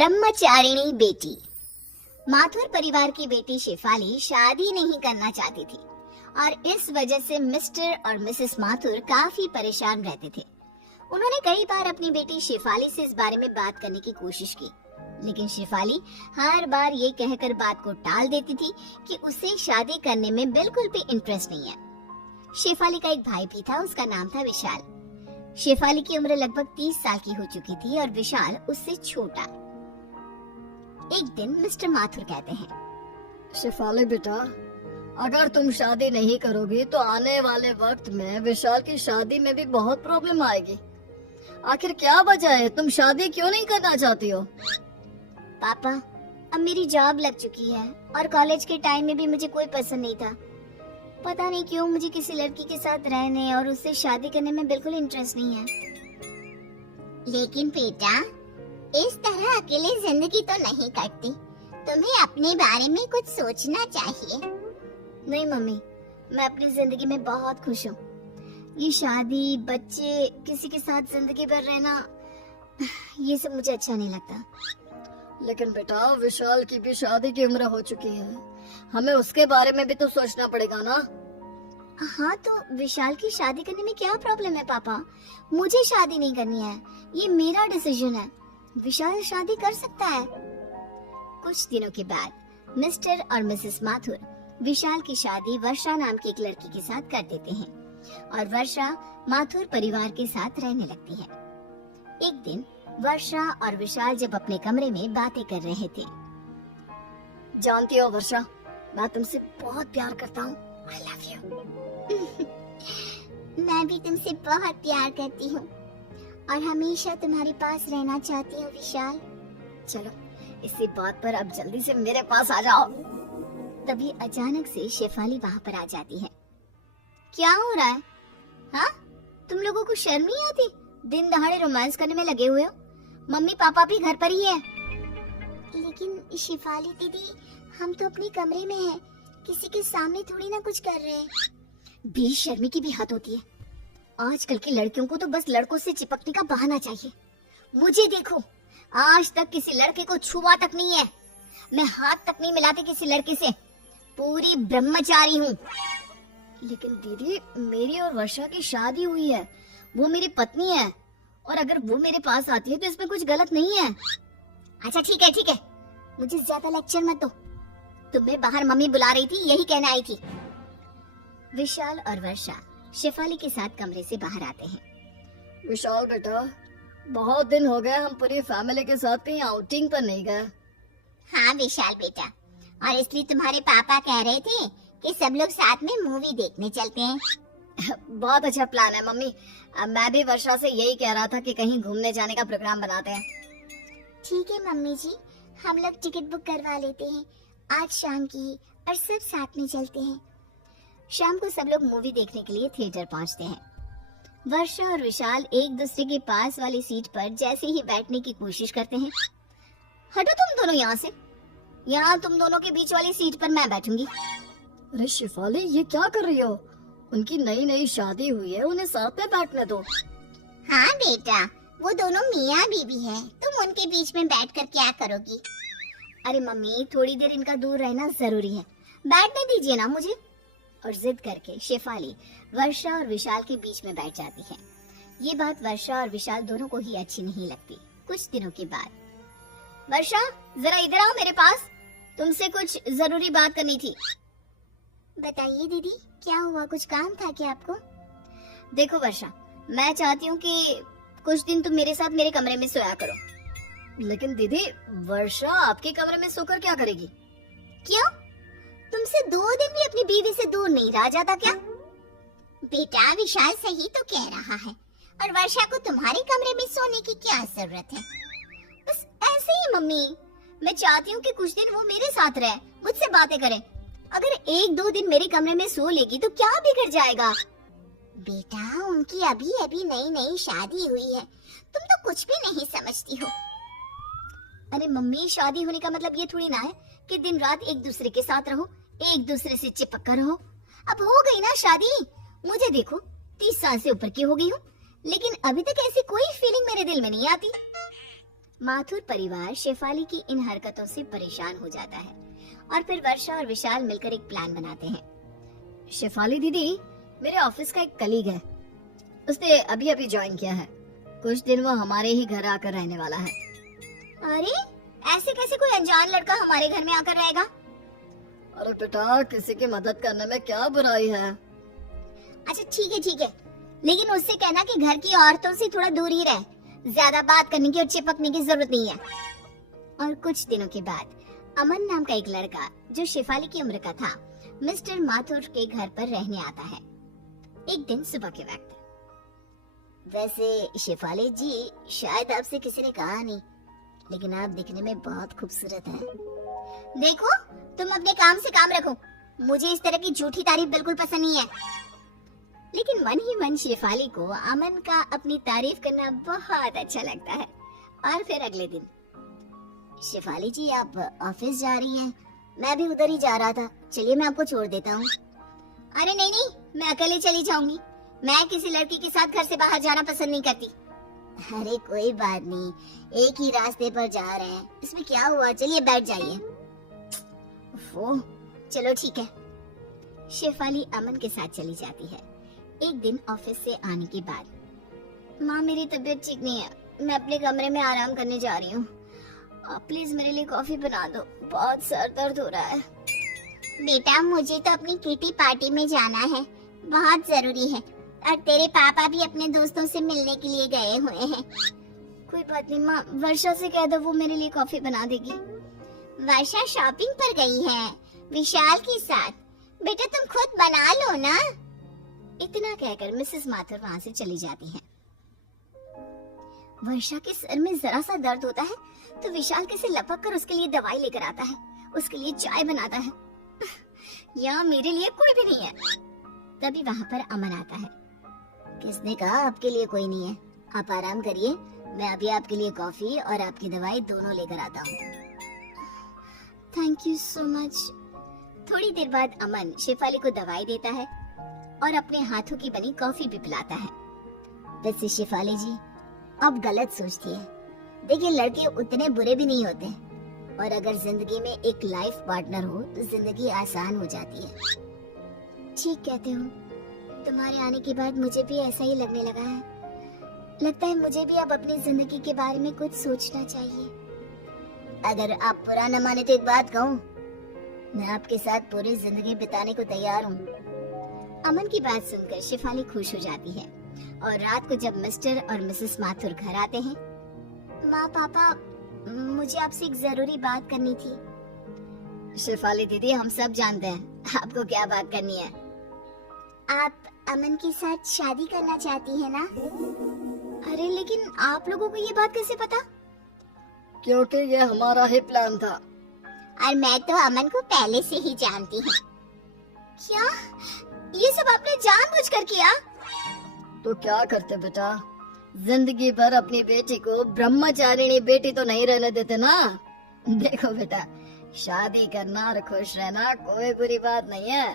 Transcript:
ब्रह्मचारिणी बेटी। माथुर परिवार की बेटी शेफाली शादी नहीं करना चाहती थी और इस वजह से मिस्टर और मिसेस माथुर काफी परेशान रहते थे। उन्होंने कई बार अपनी बेटी शेफाली से इस बारे में बात करने की कोशिश की, लेकिन शेफाली हर बार ये कहकर बात को टाल देती थी कि उसे शादी करने में बिल्कुल भी इंटरेस्ट नहीं है। शेफाली का एक भाई भी था, उसका नाम था विशाल। शेफाली की उम्र लगभग 30 साल की हो चुकी थी और विशाल उससे छोटा। एक दिन मिस्टर माथुर कहते हैं, शेफाली बेटा, अगर तुम शादी नहीं करोगी तो आने वाले वक्त में विशाल की शादी में भी बहुत प्रॉब्लम आएगी। आखिर क्या वजह है, तुम शादी क्यों नहीं करना चाहती हो? पापा, अब मेरी जॉब लग चुकी है और कॉलेज के टाइम में भी मुझे कोई पसंद नहीं था। पता नहीं क्यों मुझे किसी लड़की के साथ रहने और उससे शादी करने में बिल्कुल इंटरेस्ट नहीं है। लेकिन बेटा, इस तरह अकेले जिंदगी तो नहीं कटती। तुम्हें अपने बारे में कुछ सोचना चाहिए। नहीं मम्मी, मैं अपनी जिंदगी में बहुत खुश हूँ। ये शादी, बच्चे, किसी के साथ जिंदगी भर रहना, ये सब मुझे अच्छा नहीं लगता। लेकिन बेटा, विशाल की भी शादी की उम्र हो चुकी है, हमें उसके बारे में भी तो सोचना पड़ेगा ना। हाँ, तो विशाल की शादी करने में क्या प्रॉब्लम है पापा? मुझे शादी नहीं करनी है, ये मेरा डिसीजन है। विशाल शादी कर सकता है। कुछ दिनों के बाद मिस्टर और मिसेस माथुर विशाल की शादी वर्षा नाम की एक लड़की के साथ कर देते हैं और वर्षा माथुर परिवार के साथ रहने लगती है। एक दिन वर्षा और विशाल जब अपने कमरे में बातें कर रहे थे। जानती हो वर्षा, मैं तुमसे बहुत प्यार करता हूँ। I love you। मैं भी तुमसे बहुत प्यार करती हूँ और हमेशा तुम्हारे पास रहना चाहती हूँ विशाल। चलो, इसी बात पर अब जल्दी से मेरे पास आ जाओ। तभी अचानक से शेफाली वहाँ पर आ जाती है। क्या हो रहा है? हाँ, तुम लोगों को शर्म नहीं आती? दिन दहाड़े रोमांस करने में लगे हुए हो। मम्मी पापा भी घर पर ही है। लेकिन शेफाली दीदी, हम तो अपने कमरे में हैं, किसी के सामने थोड़ी ना कुछ कर रहे हैं। बेशर्मी की भी हद होती है। आजकल की लड़कियों को तो बस लड़कों से चिपकने का बहाना चाहिए। मुझे देखो, आज तक किसी लड़के को छुआ तक नहीं है। मैं हाथ तक नहीं मिलाती किसी लड़के से। पूरी ब्रह्मचारी हूँ। लेकिन दीदी, मेरी और वर्षा की शादी हुई है, वो मेरी पत्नी है और अगर वो मेरे पास आती है तो इसमें कुछ गलत नहीं है। अच्छा ठीक है, मुझे ज्यादा लेक्चर मत दो। तुम्हें बाहर मम्मी बुला रही थी, यही कहने आई थी। विशाल और वर्षा शेफाली के साथ कमरे से बाहर आते हैं। विशाल बेटा, बहुत दिन हो गए हम पूरी फैमिली के साथ कहीं आउटिंग पर नहीं गए। हाँ विशाल बेटा, और इसलिए तुम्हारे पापा कह रहे थे कि सब लोग साथ में मूवी देखने चलते हैं। बहुत अच्छा प्लान है मम्मी। मैं भी वर्षा से यही कह रहा था कि कहीं घूमने जाने का प्रोग्राम बनाते हैं। ठीक है मम्मी जी, हम लोग टिकट बुक करवा लेते हैं आज शाम की और सब साथ में चलते हैं। शाम को सब लोग मूवी देखने के लिए थिएटर पहुंचते हैं। वर्षा और विशाल एक दूसरे के पास वाली सीट पर जैसे ही बैठने की कोशिश करते हैं। हटो तुम दोनों यहाँ से। यहाँ तुम दोनों के बीच वाली सीट पर मैं बैठूंगी। अरे शेफाली, ये क्या कर रही हो? उनकी नई शादी हुई है, उन्हें साथ में बैठने दो। हाँ बेटा, वो दोनों मियाँ बीवी हैं, तुम उनके बीच में बैठकर क्या करोगी? अरे मम्मी, थोड़ी देर इनका दूर रहना जरूरी है, बैठने दीजिए ना मुझे। और जिद करके शेफाली वर्षा और विशाल के बीच में बैठ जाती है। ये बात वर्षा और विशाल दोनों को ही अच्छी नहीं लगती। कुछ दिनों के बाद, वर्षा जरा इधर आओ मेरे पास, तुमसे कुछ जरूरी बात करनी थी। बताइए दीदी, क्या हुआ? कुछ काम था क्या आपको? देखो वर्षा, मैं चाहती हूँ कि कुछ दिन तुम मेरे साथ मेरे कमरे में सोया करो। लेकिन दीदी, वर्षा आपके कमरे में सोकर क्या करेगी? क्यों? तुमसे 2 दिन भी अपनी बीवी से दूर नहीं रहा जाता क्या? बेटा, विशाल सही तो कह रहा है, और वर्षा को तुम्हारे कमरे में सोने की क्या जरूरत है? बस ऐसे ही मम्मी, मैं चाहती हूँ कि कुछ दिन वो मेरे साथ रहे, मुझसे बातें करे। अगर 1-2 दिन मेरे कमरे में सो लेगी तो क्या बिगड़ जाएगा? बेटा, उनकी अभी अभी नई शादी हुई है, तुम तो कुछ भी नहीं समझती हो। अरे मम्मी, शादी होने का मतलब ये थोड़ी ना है कि दिन रात एक दूसरे के साथ रहो, एक दूसरे से चिपक कर रहो। अब हो गई ना शादी। मुझे देखो, 30 साल से ऊपर की हो गई हूँ, लेकिन अभी तक ऐसी कोई फीलिंग मेरे दिल में नहीं आती। माथुर परिवार शेफाली की इन हरकतों से परेशान हो जाता है और फिर वर्षा और विशाल मिलकर एक प्लान बनाते हैं। शेफाली दीदी, मेरे ऑफिस का एक कलीग है, उसने अभी अभी ज्वाइन किया है। कुछ दिन वो हमारे ही घर आकर रहने वाला है। अरे ऐसे कैसे कोई अनजान लड़का हमारे घर में आकर रहेगा? अरे बेटा, किसी की मदद करने में क्या बुराई है। अच्छा ठीक है, लेकिन उससे कहना कि घर की औरतों से थोड़ा दूर ही रहे, ज्यादा बात करने की और चिपकने की जरूरत नहीं है। और कुछ दिनों के बाद अमन नाम का एक लड़का जो शेफाली की उम्र का था मिस्टर माथुर के घर पर रहने आता है। एक दिन सुबह के वक्त। वैसे शेफाली जी, शायद आपसे किसी ने कहा नहीं, लेकिन आप दिखने में बहुत खूबसूरत हैं। देखो, तुम अपने काम से काम रखो, मुझे इस तरह की झूठी तारीफ बिल्कुल पसंद नहीं है। लेकिन मन ही मन शेफाली को अमन का अपनी तारीफ करना बहुत अच्छा लगता है। और फिर अगले दिन, शेफाली जी आप ऑफिस जा रही हैं, मैं भी उधर ही जा रहा था, चलिए मैं आपको छोड़ देता हूँ। अरे नहीं, मैं अकेले चली जाऊंगी, मैं किसी लड़की के साथ घर से बाहर जाना पसंद नहीं करती। अरे कोई बात नहीं, एक ही रास्ते पर जा रहे हैं, इसमें क्या हुआ, चलिए बैठ जाइए। चलो ठीक है। शेफाली अमन के साथ चली जाती है। एक दिन ऑफिस से आने के बाद, माँ मेरी तबीयत ठीक नहीं है, मैं अपने कमरे में आराम करने जा रही हूँ, आप प्लीज मेरे लिए कॉफी बना दो, बहुत सर दर्द हो रहा है। बेटा मुझे तो अपनी किटी पार्टी में जाना है, बहुत जरूरी है, और तेरे पापा भी अपने दोस्तों से मिलने के लिए गए हुए हैं। कोई बात नहीं माँ, वर्षा से कह दो, वो मेरे लिए कॉफी बना देगी। वर्षा शॉपिंग पर गई है विशाल के साथ, बेटा तुम खुद बना लो ना। इतना कहकर मिसेस माथुर वहाँ से चली जाती हैं। वर्षा के सर में जरा सा दर्द होता है तो विशाल कैसे लपक कर उसके लिए दवाई लेकर आता है, उसके लिए चाय बनाता है। यहाँ मेरे लिए कोई भी नहीं है। तभी वहाँ पर अमन आता है। किसने कहा आपके लिए कोई नहीं है, आप आराम करिए, मैं अभी आपके लिए कॉफी और आपकी दवाई दोनों लेकर आता हूँ। Thank you so much. थोड़ी देर बाद अमन शेफाली को दवाई देता है और अपने हाथों की बनी कॉफी भी पिलाता है। वैसे शेफाली जी, आप गलत सोचती है। देखिए लड़के उतने बुरे भी नहीं होते, और अगर जिंदगी में एक लाइफ पार्टनर हो तो जिंदगी आसान हो जाती है। ठीक कहते हो, तुम्हारे आने के बाद मुझे भी ऐसा ही लगने लगा है। लगता है मुझे भी अब अपनी जिंदगी के बारे में कुछ सोचना चाहिए। अगर आप बुरा न माने तो एक बात कहूँ, मैं आपके साथ पूरी जिंदगी बिताने को तैयार हूँ। अमन की बात सुनकर शेफाली खुश हो जाती है और रात को जब मिस्टर और मिसेस माथुर घर आते हैं, माँ पापा मुझे आपसे एक जरूरी बात करनी थी। शेफाली दीदी, हम सब जानते हैं आपको क्या बात करनी है। आप अमन के साथ शादी करना चाहती है ना? अरे लेकिन आप लोगों को ये बात कैसे पता? क्योंकि ये हमारा ही प्लान था। और मैं तो अमन को पहले से ही जानती हूँ। क्या ये सब आपने जानबूझकर किया? तो क्या करते बेटा, जिंदगी भर अपनी बेटी को ब्रह्मचारिणी बेटी तो नहीं रहने देते ना। देखो बेटा, शादी करना और खुश रहना कोई बुरी बात नहीं है,